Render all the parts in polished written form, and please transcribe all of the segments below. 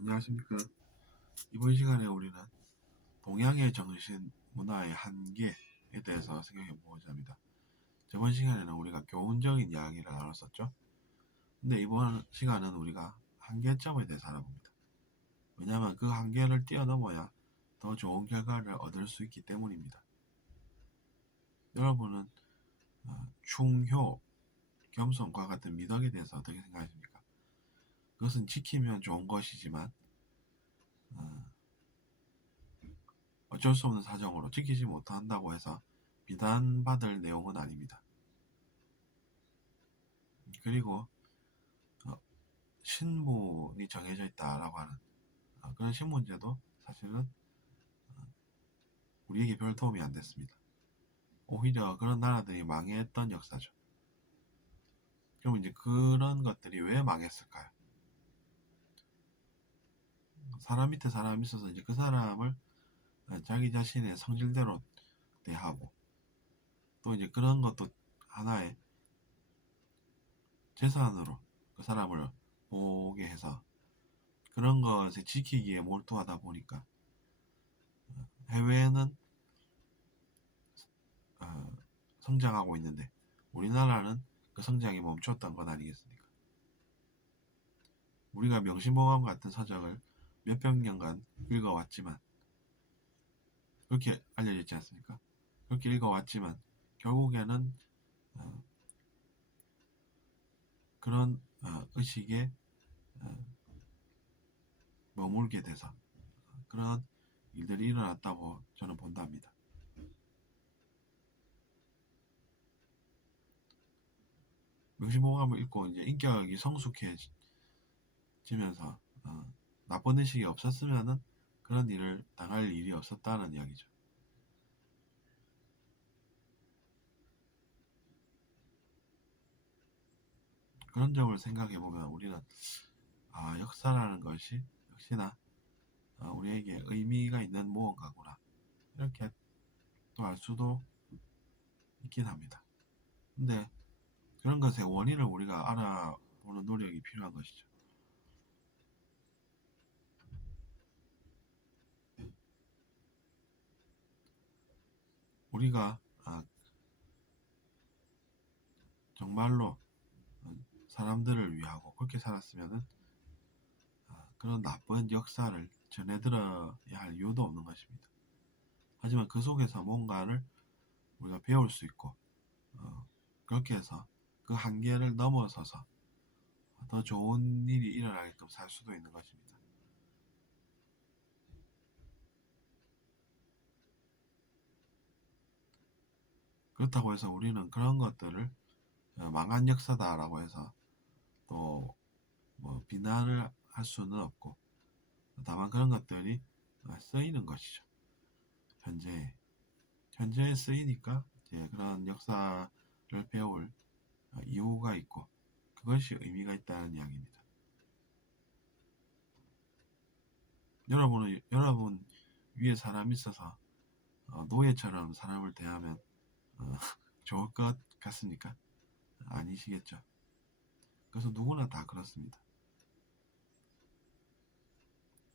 안녕하십니까. 이번 시간에 우리는 동양의 정신, 문화의 한계에 대해서 생각해 보고자 합니다. 저번 시간에는 우리가 교훈적인 이야기를 나눴었죠. 근데 이번 시간은 우리가 한계점에 대해서 알아봅니다. 왜냐하면 그 한계를 뛰어넘어야 더 좋은 결과를 얻을 수 있기 때문입니다. 여러분은 충효, 겸손과 같은 미덕에 대해서 어떻게 생각하십니까? 그것은 지키면 좋은 것이지만 어쩔 수 없는 사정으로 지키지 못한다고 해서 비난받을 내용은 아닙니다. 그리고 신분이 정해져 있다라고 하는 그런 신문제도 사실은 우리에게 별 도움이 안 됐습니다. 오히려 그런 나라들이 망했던 역사죠. 그럼 이제 그런 것들이 왜 망했을까요? 사람 밑에 사람이 있어서 이제 그 사람을 자기 자신의 성질대로 대하고 또 이제 그런 것도 하나의 재산으로 그 사람을 보게 해서 그런 것을 지키기에 몰두하다 보니까 해외는 성장하고 있는데 우리나라는 그 성장이 멈췄던 것 아니겠습니까? 우리가 명심보감 같은 서적을 몇백 년간 읽어왔지만 그렇게 알려져 있지 않습니까? 그렇게 읽어왔지만 결국에는 그런 의식에 머물게 돼서 그런 일들이 일어났다고 저는 본답니다. 명심보감을 읽고 이제 인격이 성숙해지면서 나쁜 의식이 없었으면은 그런 일을 당할 일이 없었다는 이야기죠. 그런 점을 생각해보면 우리는 역사라는 것이 역시나 우리에게 의미가 있는 무언가구나 이렇게 또 알 수도 있긴 합니다. 근데 그런 것의 원인을 우리가 알아보는 노력이 필요한 것이죠. 우리가 정말로 사람들을 위하고 그렇게 살았으면은 그런 나쁜 역사를 전해들어야 할 이유도 없는 것입니다. 하지만 그 속에서 뭔가를 우리가 배울 수 있고 그렇게 해서 그 한계를 넘어서서 더 좋은 일이 일어나게끔 살 수도 있는 것입니다. 그렇다고 해서 우리는 그런 것들을 망한 역사다라고 해서 또 뭐 비난을 할 수는 없고 다만 그런 것들이 쓰이는 것이죠. 현재에 쓰이니까 이제 그런 역사를 배울 이유가 있고 그것이 의미가 있다는 이야기입니다. 여러분 위에 사람이 있어서 노예처럼 사람을 대하면 좋을 것 같습니까? 아니시겠죠. 그래서 누구나 다 그렇습니다.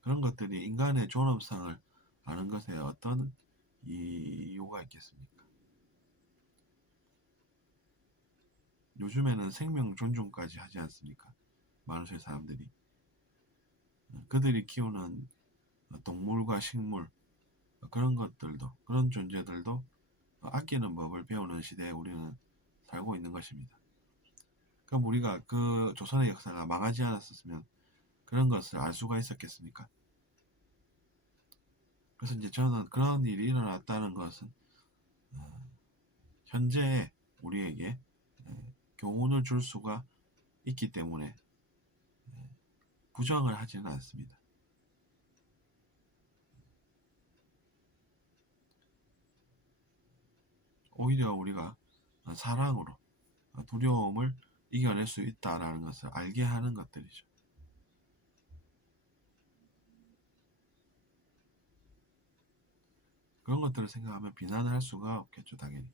그런 것들이 인간의 존엄성을 아는 것에 어떤 이유가 있겠습니까? 요즘에는 생명 존중까지 하지 않습니까? 많으실 사람들이. 그들이 키우는 동물과 식물, 그런 것들도, 그런 존재들도 아끼는 법을 배우는 시대에 우리는 살고 있는 것입니다. 그럼 우리가 그 조선의 역사가 망하지 않았었으면 그런 것을 알 수가 있었겠습니까? 그래서 이제 저는 그런 일이 일어났다는 것은 현재 우리에게 교훈을 줄 수가 있기 때문에 부정을 하지는 않습니다. 오히려 우리가 사랑으로 두려움을 이겨낼 수 있다라는 것을 알게 하는 것들이죠. 그런 것들을 생각하면 비난을 할 수가 없겠죠, 당연히.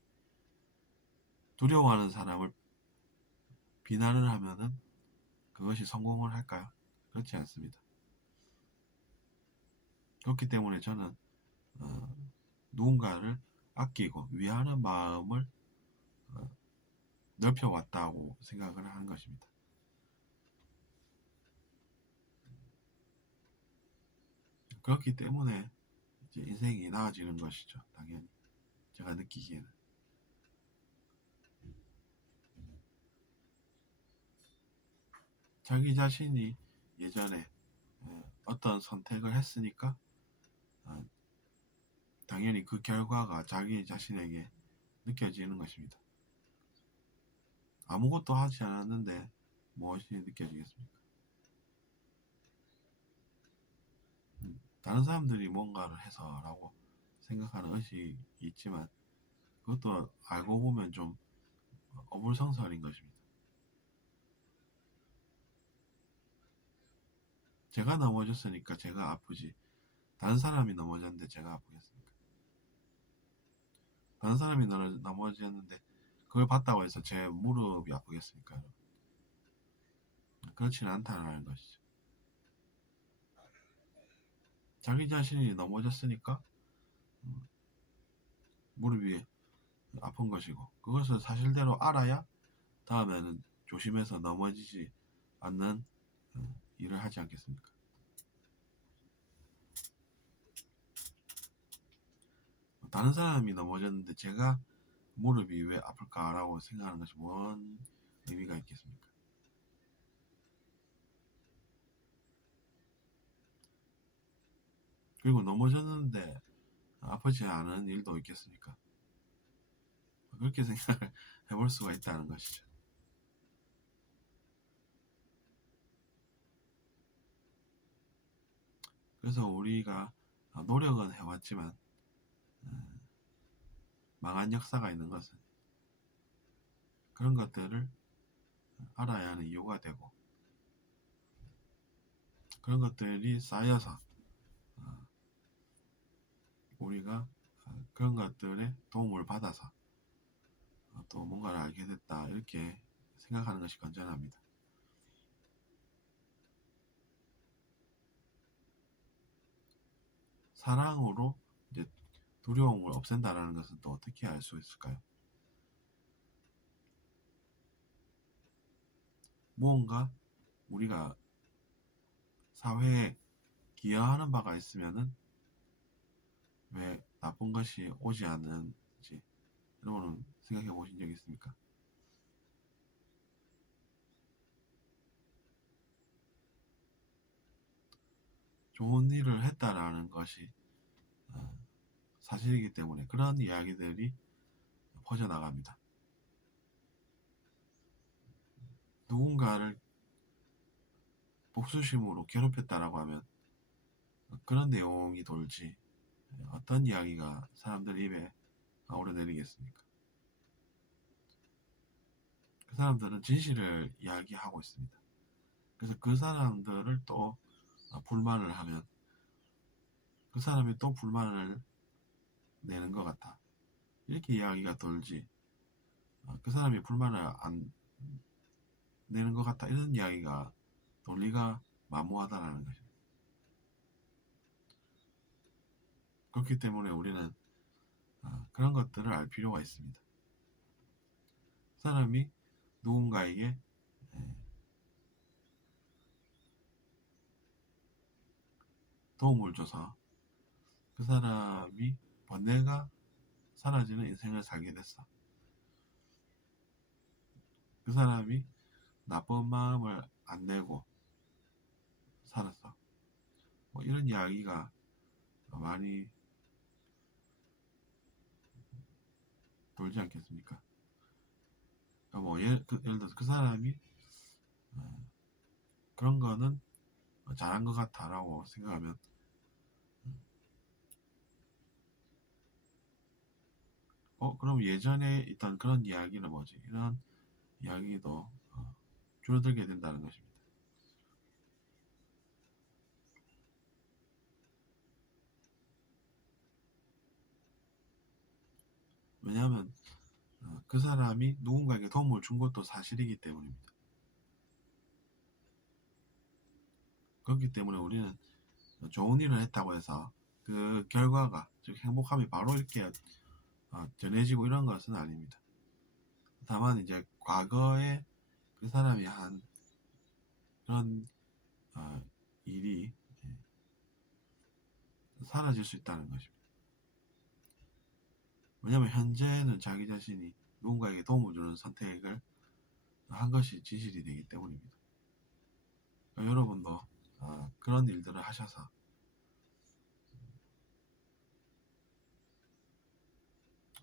두려워하는 사람을 비난을 하면은 그것이 성공을 할까요? 그렇지 않습니다. 그렇기 때문에 저는 누군가를 아끼고 위하는 마음을 넓혀왔다고 생각을 하는 것입니다. 그렇기 때문에 이제 인생이 나아지는 것이죠. 당연히 제가 느끼기에는. 자기 자신이 예전에 어떤 선택을 했으니까 당연히 그 결과가 자기 자신에게 느껴지는 것입니다. 아무것도 하지 않았는데 무엇이 느껴지겠습니까? 다른 사람들이 뭔가를 해서라고 생각하는 의식이 있지만 그것도 알고 보면 좀 어불성설인 것입니다. 제가 넘어졌으니까 제가 아프지 다른 사람이 넘어졌는데 제가 아프겠습니까? 다른 사람이 넘어졌는데 그걸 봤다고 해서 제 무릎이 아프겠습니까? 그렇지는 않다는 것이죠. 자기 자신이 넘어졌으니까 무릎이 아픈 것이고 그것을 사실대로 알아야 다음에는 조심해서 넘어지지 않는 일을 하지 않겠습니까? 다른 사람이 넘어졌는데 제가 무릎이 왜 아플까라고 생각하는 것이 뭔 의미가 있겠습니까? 그리고 넘어졌는데 아프지 않은 일도 있겠습니까? 그렇게 생각을 해볼 수가 있다는 것이죠. 그래서 우리가 노력은 해왔지만 망한 역사가 있는 것은 그런 것들을 알아야 하는 이유가 되고 그런 것들이 쌓여서 우리가 그런 것들의 도움을 받아서 또 뭔가를 알게 됐다 이렇게 생각하는 것이 건전합니다. 사랑으로 이제 두려움을 없앤다라는 것은 또 어떻게 알 수 있을까요? 무언가 우리가 사회에 기여하는 바가 있으면은 왜 나쁜 것이 오지 않는지 여러분은 생각해 보신 적 있습니까? 좋은 일을 했다라는 것이 사실이기 때문에 그런 이야기들이 퍼져나갑니다. 누군가를 복수심으로 괴롭혔다라고 하면 그런 내용이 돌지 어떤 이야기가 사람들 입에 오르내리겠습니까? 그 사람들은 진실을 이야기하고 있습니다. 그래서 그 사람들을 또 불만을 하면 그 사람이 또 불만을 내는 것 같아. 이렇게 이야기가 돌지 그 사람이 불만을 안 내는 것 같다 이런 이야기가 논리가 마모하다라는 것입니다. 그렇기 때문에 우리는 그런 것들을 알 필요가 있습니다. 사람이 누군가에게 도움을 줘서 그 사람이 번뇌가 사라지는 인생을 살게 됐어. 그 사람이 나쁜 마음을 안 내고 살았어. 뭐 이런 이야기가 많이 돌지 않겠습니까? 그러니까 뭐 예를 들어서 그 사람이 그런 거는 잘한 것 같아라고 생각하면 그럼 예전에 있던 그런 이야기는 뭐지? 이런 이야기도 줄어들게 된다는 것입니다. 왜냐하면 그 사람이 누군가에게 도움을 준 것도 사실이기 때문입니다. 그렇기 때문에 우리는 좋은 일을 했다고 해서 그 결과가, 즉 행복함이 바로 이렇게 전해지고 이런 것은 아닙니다. 다만 이제 과거에 그 사람이 한 그런 일이 사라질 수 있다는 것입니다. 왜냐하면 현재는 자기 자신이 누군가에게 도움을 주는 선택을 한 것이 진실이 되기 때문입니다. 그러니까 여러분도 그런 일들을 하셔서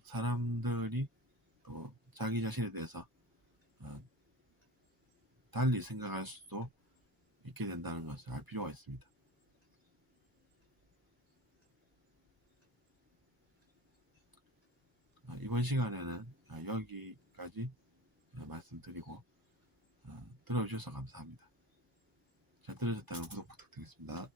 사람들이 또 자기 자신에 대해서 달리 생각할 수도 있게 된다는 것을 알 필요가 있습니다. 이번 시간에는 여기까지 말씀드리고 들어주셔서 감사합니다. 잘 들으셨다면 구독 부탁드리겠습니다.